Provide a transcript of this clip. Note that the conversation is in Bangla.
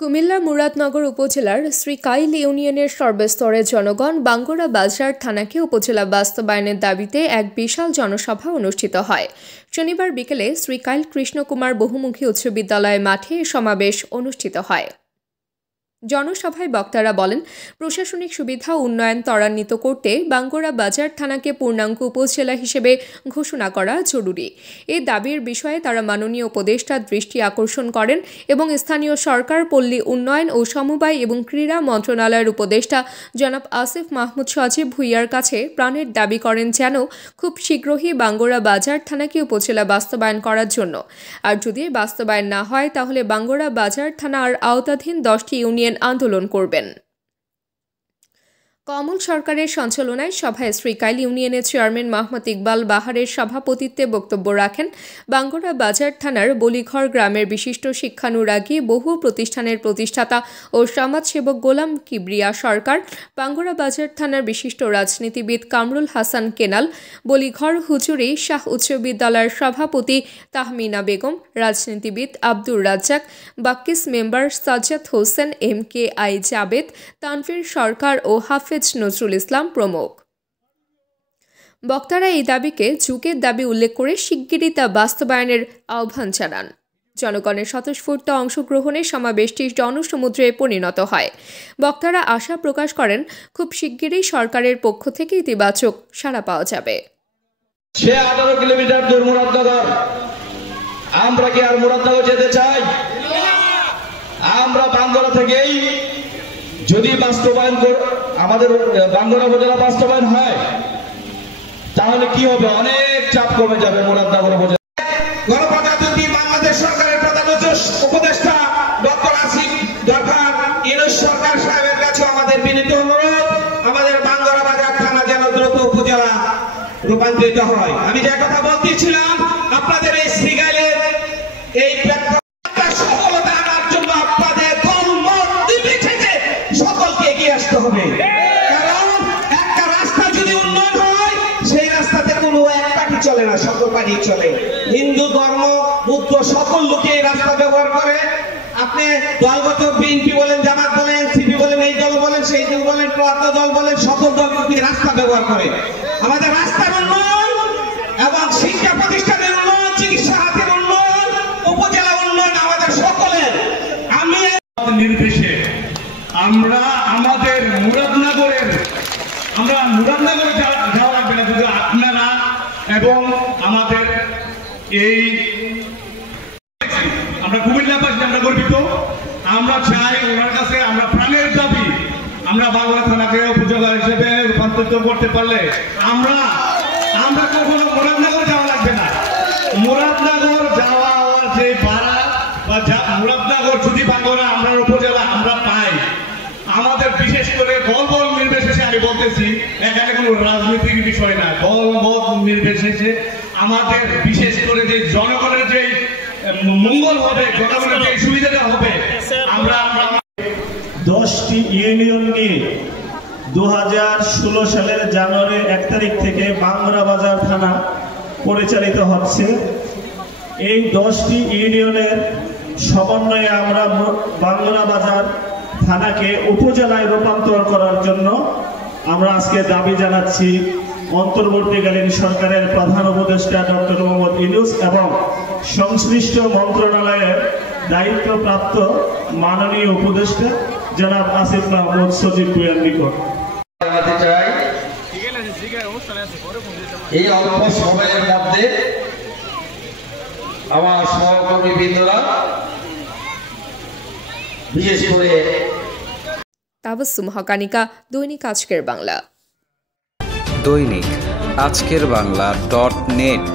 কুমিল্লার মুরাদনগর উপজেলার শ্রীকাইল ইউনিয়নের সর্বস্তরের জনগণ বাঙ্গুরা বাজার থানাকে উপজেলা বাস্তবায়নের দাবিতে এক বিশাল জনসভা অনুষ্ঠিত হয়। শনিবার বিকেলে শ্রীকাইল কৃষ্ণকুমার বহুমুখী উচ্চ বিদ্যালয় মাঠে সমাবেশ অনুষ্ঠিত হয়। জনসভায় বক্তারা বলেন, প্রশাসনিক সুবিধা উন্নয়ন ত্বরান্বিত করতে বাঙ্গুরা বাজার থানাকে পূর্ণাঙ্গ উপজেলা হিসেবে ঘোষণা করা জরুরি। এই দাবির বিষয়ে তারা মাননীয় উপদেষ্টার দৃষ্টি আকর্ষণ করেন এবং স্থানীয় সরকার, পল্লী উন্নয়ন ও সমবায় এবং ক্রীড়া মন্ত্রণালয়ের উপদেষ্টা জনাব আসিফ মাহমুদ সজীব ভুঁইয়ার কাছে প্রাণের দাবি করেন যেন খুব শীঘ্রই বাঙ্গুরা বাজার থানাকে উপজেলা বাস্তবায়ন করার জন্য। আর যদি বাস্তবায়ন না হয় তাহলে বাঙ্গুরা বাজার থানার আওতাধীন 10টি ইউনিয়ন আন্দোলন করবেন। কমল সরকারের সঞ্চালনায় সভায় শ্রীকাইল ইউনিয়নের চেয়ারম্যান মোহাম্মদ ইকবাল বাহারের সভাপতিত্বে বক্তব্য রাখেন বাঙ্গুরা বাজার থানার বলিঘর গ্রামের বিশিষ্ট শিক্ষানুরাগী বহু প্রতিষ্ঠানের প্রতিষ্ঠাতা ও সমাজসেবক গোলাম কিবরিয়া সরকার, বাঙ্গুরা বাজার থানার বিশিষ্ট রাজনীতিবিদ কামরুল হাসান কেনাল, বলিঘর হুজুরি শাহ উচ্চ বিদ্যালয়ের সভাপতি তাহমিনা বেগম, রাজনীতিবিদ আব্দুর রাজ্জাক, বাক্কিস মেম্বার সাজ্জাদ হোসেন, MKI জাবেদ, তানভীর সরকার ও হাফেজ নজরুল ইসলাম প্রমুখ। বক্তারা এই দাবিকে যুগের দাবি উল্লেখ করে শিগগিরই তা বাস্তবায়নের আহ্বান জানান। জনগণের স্বতঃস্ফূর্ত অংশগ্রহণে সমাবেশটি জনসমুদ্রে পরিণত হয়। বক্তারা আশা প্রকাশ করেন খুব শিগগিরই সরকারের পক্ষ থেকে ইতিবাচক সাড়া পাওয়া যাবে। 18 কিলোমিটার দূর মুরাদনগর, আমরা কি আর মুরাদনগর যেতে চাই? আমরা বাঙ্গুরা থেকেই যদি বাস্তবায়ন আমাদের বাঙ্গুরা উপজেলা বাস্তবায়ন হয় তাহলে কি হবে? অনেক চাপ কমে যাবে মুরাদনগর উপজেলা। গণপ্রজাতন্ত্রী বাংলাদেশ সরকারের প্রধান উপদেষ্টা ডক্টর আসিফ ইউনূস সরকার সাহেবের কাছে আমাদের বিনীত অনুরোধ, আমাদের বাঙ্গুরা বাজার থানা যেন দ্রুত উপজেলা রূপান্তরিত হয়। আমি যে কথা বলতেছিলাম, আপনাদের এই শ্রীকাইলের এই সফলতা আনার জন্য আপনাদের সকলকে এগিয়ে আসতে হবে। কারণ একটা রাস্তা যদি উন্নয়ন হয়, সেই রাস্তাতে কোনো এক পার্টি চলে না, সকল পার্টি চলে। হিন্দু ধর্ম, বুদ্ধ সকল লোকে এই রাস্তা ব্যবহার করে। আপনি দলগত বিএনপি বলেন, জামাত বলেন, এনসিপি বলেন, এই দল বলেন, সেই দল বলেন, প্রয়াত দল বলেন, সকল দল রাস্তা ব্যবহার করে। আমাদের রাস্তার উন্নয়ন এবং শিক্ষা প্রতিষ্ঠানের উন্নয়ন, চিকিৎসা হাতের উন্নয়ন, উপজেলা উন্নয়ন আমাদের সকলের। আমি নির্দেশে আমরা আমাদের মুরাদনগরে যাওয়া লাগবে না, যদি আপনারা এবং আমাদের এই আমরা কুমিল্লাবাসী আমরা গর্বিত। আমরা চাই ওনার কাছে, আমরা প্রাণের দাবি, আমরা বাংলা থানাকে উপজেলা হিসেবে রূপান্তরিত করতে পারলে আমরা কখনো মুরাদনগর যাওয়া লাগবে না। মুরাদনগর যাওয়া যে ভাড়া বা মুরাদনগর যদি বাঙ্গুরা আমরা উপজেলা আমরা পাই, আমাদের বিশেষ করে দল নির্বিশেষে আমি বলতেছি, এখানে কোনো রাজনৈতিক বিষয় না, দল নির্বিশেষে আমাদের বিশেষ করে যে জনগণের যে মঙ্গল হবে, জনগণের যে সুবিধাটা হবে, আমরা 10টি ইউনিয়ন নিয়ে 2016 সালের জানুয়ারি 1 তারিখ থেকে বাঙ্গুরা বাজার থানা পরিচালিত হচ্ছে। এই 10টি ইউনিয়নের সমন্বয়ে আমরা বাঙ্গুরা বাজার থানাকে উপজেলায় রূপান্তর করার জন্য আমরা আজকে দাবি জানাচ্ছি অন্তর্বর্তীকালীন সরকারের প্রধান উপদেষ্টা ডক্টর মোহাম্মদ ইউনূস এবং সংশ্লিষ্ট মন্ত্রণালয়ের দায়িত্বপ্রাপ্ত মাননীয় উপদেষ্টা জনাব আসিফ মাহমুদ সজীব ভুঁইয়ার নিকট। এই অল্প সময়ের মধ্যে আমার সহকর্মী বৃন্দরা, বিশেষ করে তাবাসসুম হকানিকা, দৈনিক আজকের বাংলা। দৈনিক আজকের বাংলা .net